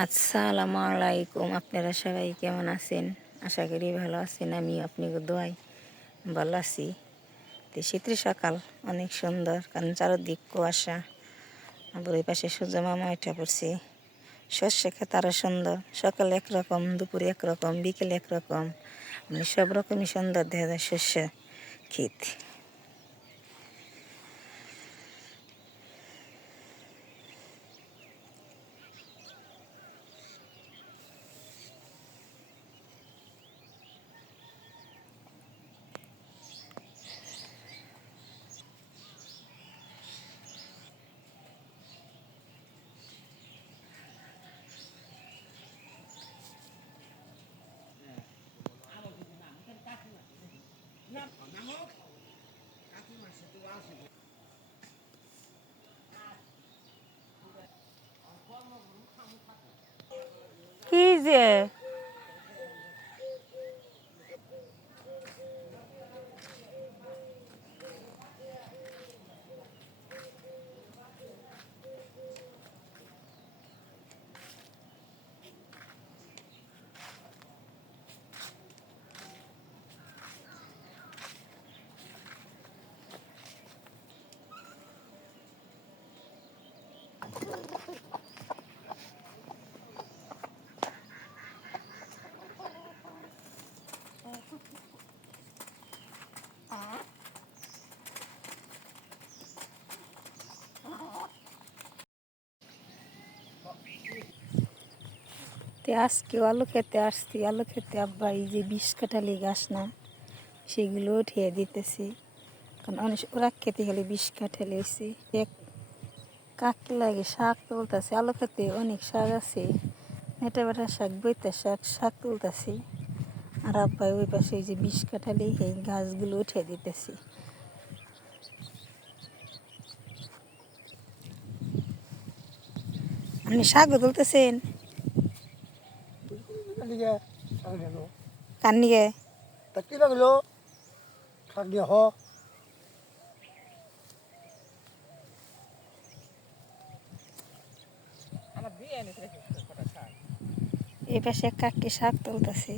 আসসালামু আলাইকুম, আপনারা সবাই কেমন আছেন? আশা করি ভালো আছেন আমি আপনি দোয়াই ভালো আছি। তো শীতের সকাল, অনেক সুন্দর, কারণ চারদিক কুয়াশা। আবার ওই পাশে সূর্য মামা এটা পড়ছে। শস্য খেতে আরও সুন্দর, সকালে একরকম, দুপুরে একরকম, বিকেলে একরকম। মানে সব রকমই সুন্দর দেখা যায় শস্য ক্ষেত। কি যে? তে আজকে আলু খেতে আসছি, আলু খেতে আব্বা এই যে বিষ কাটালি গাছ না সেগুলো উঠিয়ে দিতেছি। কারণ অনেক ওরা খেতে গেলে বিষ কাটালি হয়েছে এক কাকি লাগে শাক তুলতেছে, আলু খেতে অনেক শাক আছে। মেটা বেটা শাক, বইতে শাক শাক তুলতেছি। আর আব্বাই ওই পাশে এই যে বিষ কাটালি এই গাছগুলো উঠিয়ে দিতেছি। আপনি শাকও তুলতেছেন? লিগে ছাড় দিল কার নিকে তা কি লাগল ছাড় দিয়ে হ এই পাশে কাকি শাক তুলতেছি।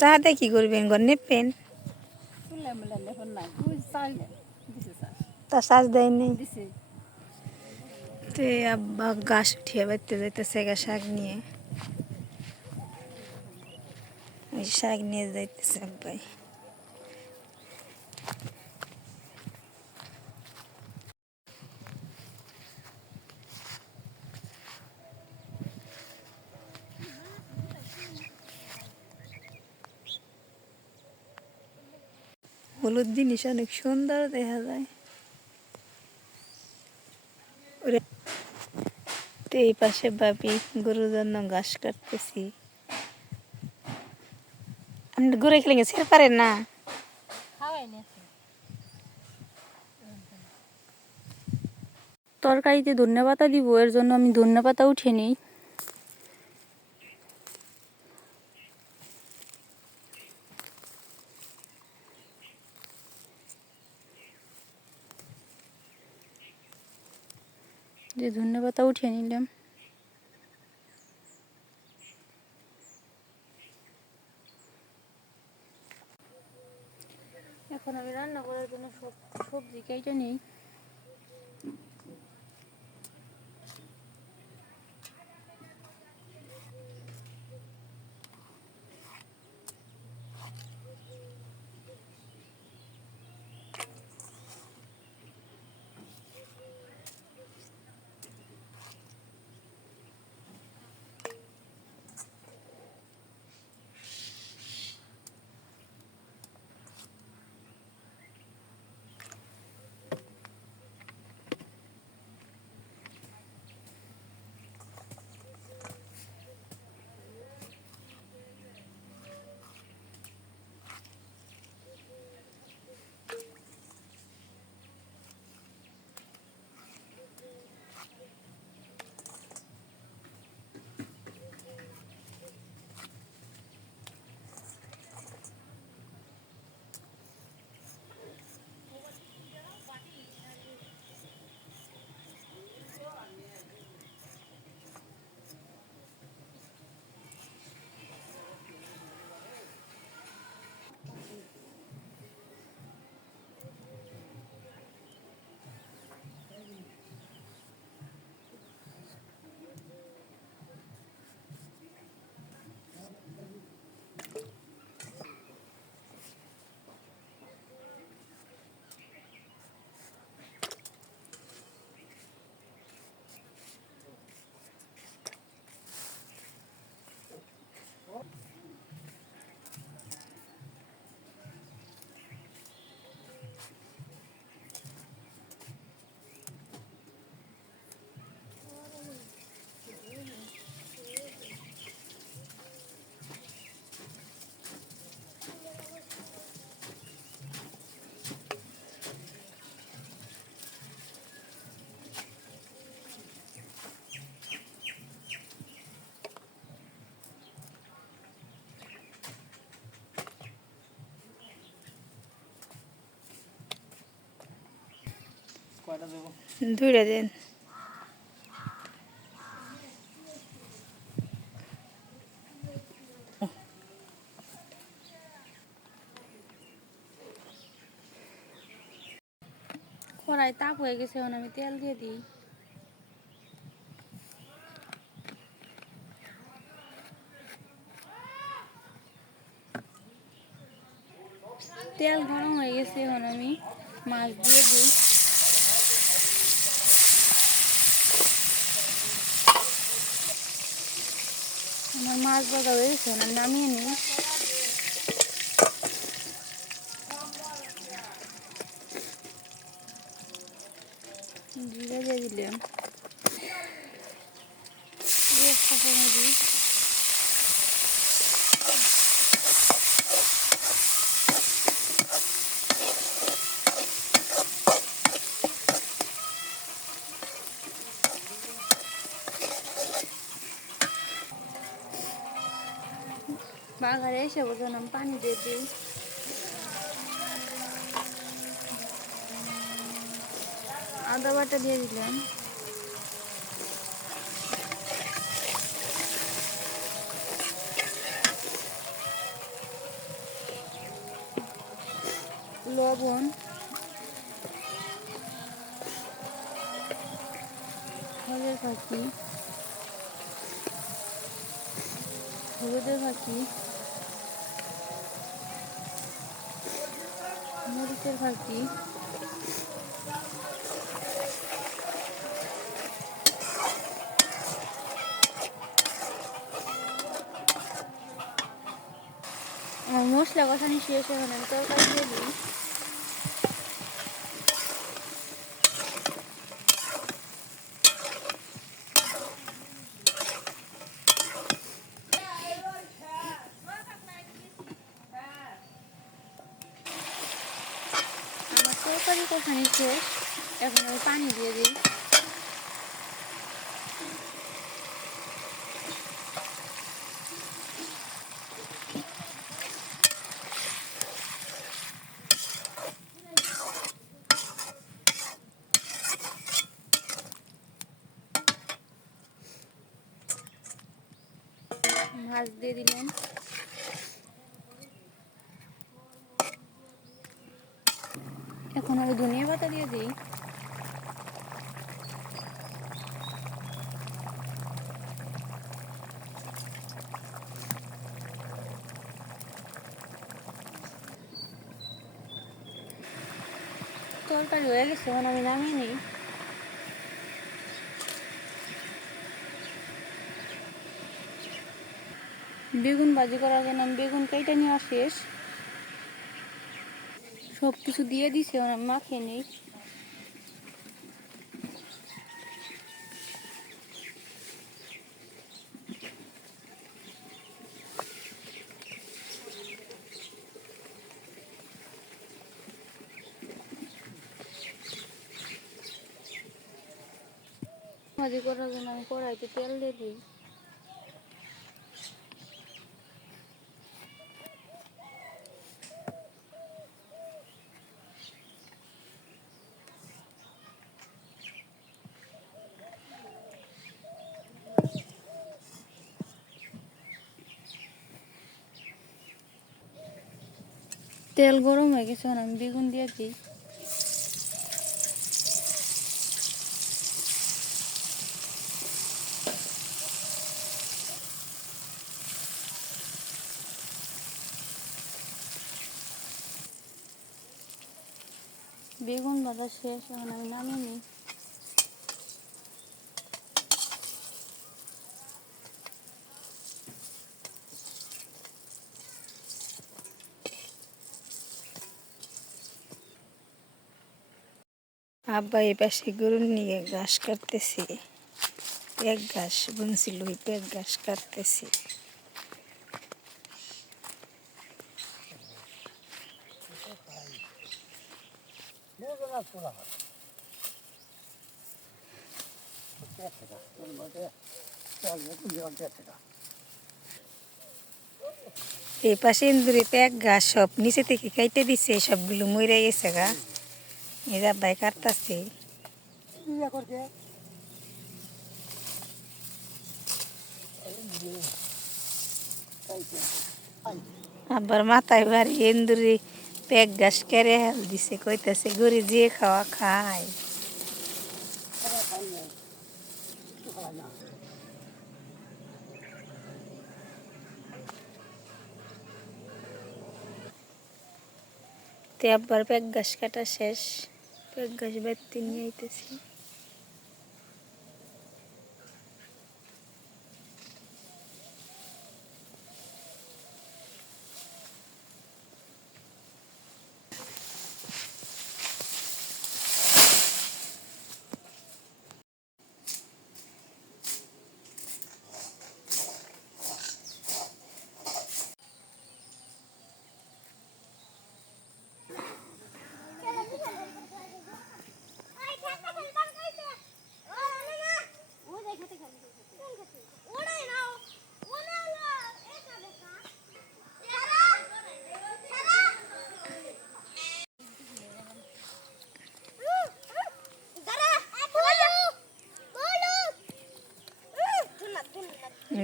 চাতে কি করবেন ঘর নেবেন? তা সাজ দেয় নেই? তো আব্বা গাছ উঠিয়ে বাড়তে যাইতেছে গা শাক নিয়ে। ওই শাক নিয়ে যাইতেছে আব্বাই। হলুদ জিনিস অনেক সুন্দর দেখা যায়। তো এই পাশে বাপি গরুর জন্য ঘাস কাটতেছি। আপনি গরু খেলে গেছে পারেন না? তরকারিতে ধনে পাতা দিব, এর জন্য আমি ধনে পাতা উঠে নিই। যে ধন্যবাদ উঠিয়ে নিলাম। এখন আমি রান্না করার জন্য সব সবজি কেটে নিই। ধুইরা দেন। কড়াই তাপ হয়ে গেছে এখন আমি তেল দিয়ে দিই। তেল গরম হয়ে গেছে এখন আমি মাছ দিয়ে দিই। মাছ ভাজা হয়ে গেছে এখন আমি নামিয়ে নিই জিরা দিয়ে দিলাম দিয়ে এসে বোঝান পানি দিয়ে আদা বাটা দিয়ে দিলাম লবণ হলুদের ফাঁকি হলুদের ফাঁকি আমার মশলা কষানি শেষ এখন আমি তরকারি দিয়ে দিই আমার তরকারি কষানি শেষ এখন আমি পানি দিয়ে দিই মাছ দিয়ে দিলেন। এখন আমি ধনিয়া পাতা দিয়ে দিই। তরকারি হয়ে গেছে এখন আমি নামিয়ে নিই। বেগুন ভাজি করার জন্য আমি বেগুন কেটে নেওয়া শেষ সব কিছু দিয়ে দিছে আমি মাখিয়ে নিই। ভাজি করার জন্য আমি কড়াইতে তেল দিয়ে দিই। তেল গরম হয়ে গেছে আমি বেগুন দিয়েছি বেগুন ভাজা শেষ এখন আমি নামিয়ে নিই। আব্বা এই পাশে গরু নিয়ে ঘাস কাটতেছে। এক ঘাস বুনছিল এক ঘাস কাটতেছে। এই পাশে ইন্দুরিতে এক ঘাস সব নিচে থেকে কাইটে দিছে, সবগুলো মরে গেছে গা। যে আব্বাই কাটতেছে আবার মাথায় বাড়ি এন্দুরি পেক গাছ কেড়ে হেল দিছে কইতাছে গড়ি যে খাওয়া খায়। তে আবার পেক গাছ কাটা শেষ। পেক গাছ বেত্তি নিয়ে আইতেছি।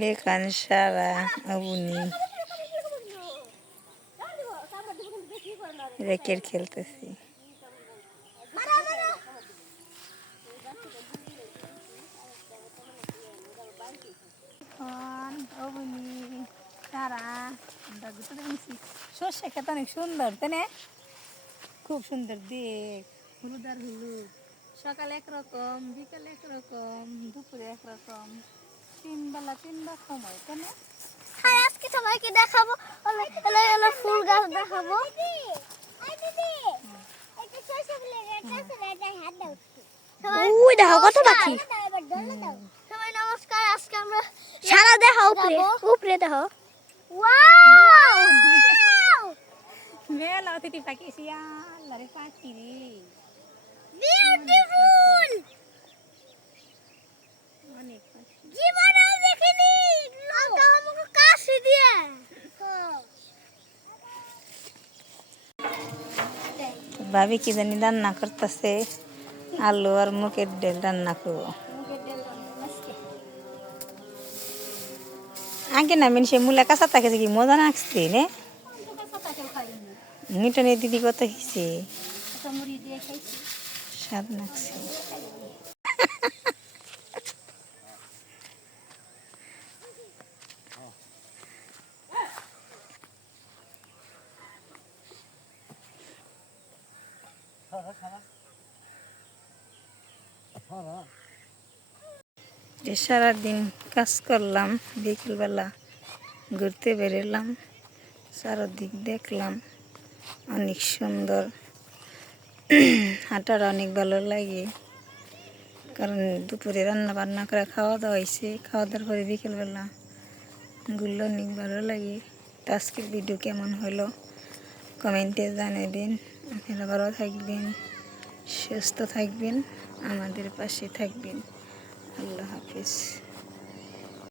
লেখান সারা আবুনি রেকেট খেলতেছি সর্ষে খেতে অনেক সুন্দর তাই না খুব সুন্দর দেখ হলুদ আর হলুদ সকালে একরকম বিকালে একরকম দুপুরে একরকম তিন বেলা তিনবার সময় তাই না হ্যাঁ আজকে সবাইকে দেখাবো। ফুল গাছ দেখাবো। ওই দেখো কত পাখি। সবাই নমস্কার আজকে আমরা সারা দেখো উপরে উপরে দেখো ওয়াও! মেলা অতিথি পাখি শিয়াল আরে পাখি রে। বিউটিফুল অনেক পাখি। জীবনেও ভাবি কি জানি রান্না করতেছে? আলু আর মুখের ডাল রান্না করব। আগে না মিন সে মূলা কাঁচা থাকে কি মজা নাচছে নে? মিটনের দিদি কত খেয়েছে? স্বাদ নাচছে যে সারাদিন কাজ করলাম, বিকেলবেলা ঘুরতে বেরোলাম, চারদিক দেখলাম, অনেক সুন্দর। হাঁটার অনেক ভালো লাগে। কারণ দুপুরে রান্না বান্না করে খাওয়া দাওয়া হয়েছে খাওয়া দাওয়ার পরে বিকেলবেলা ঘুরলে অনেক ভালো লাগে। আজকের ভিডিও কেমন হলো? কমেন্টে জানাবেন। আপনারা ভালো থাকবেন সুস্থ থাকবেন আমাদের পাশে থাকবেন। আল্লাহ হাফিজ।